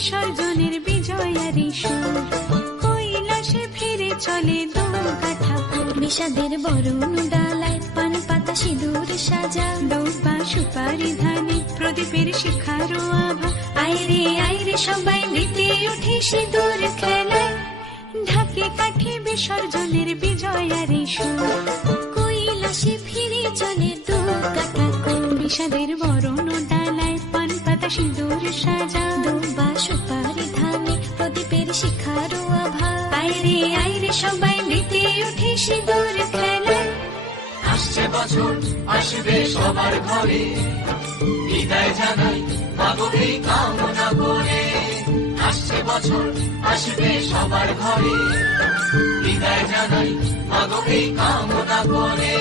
বিসর্জনের বিজয়ারি সুর, কৈলাসে ফিরে চলে দুর্গা ঠাকুর। বিষাদের বরণ ডালায় পান পাতা সিঁদুর সাজা, দৌপা সুপারি ধানে প্রদীপের শিখারো আভা। আইরে সবাই মেতে উঠে সিঁদুর খেলায়, ঢাকে কাঠে বিসর্জনের বিজয়ারি সুর, কৈলাসে ফিরে চলে দুর্গা ঠাকুর। বিষাদের বরণ ডালায় পান পাতা সিঁদুর সাজা, দুর্বা সুপারি ধানে প্রদীপের শিখারো আভা। আইরে সবাই মেতে উঠে সিঁদুর খেলায়। আসছে বছর আসবে সবার ঘরে, বিদায় জানাই মাগো এই কামনা করে। আসছে বছর আসবে সবার ঘরে, বিদায় জানাই মাগো এই কামনা করে।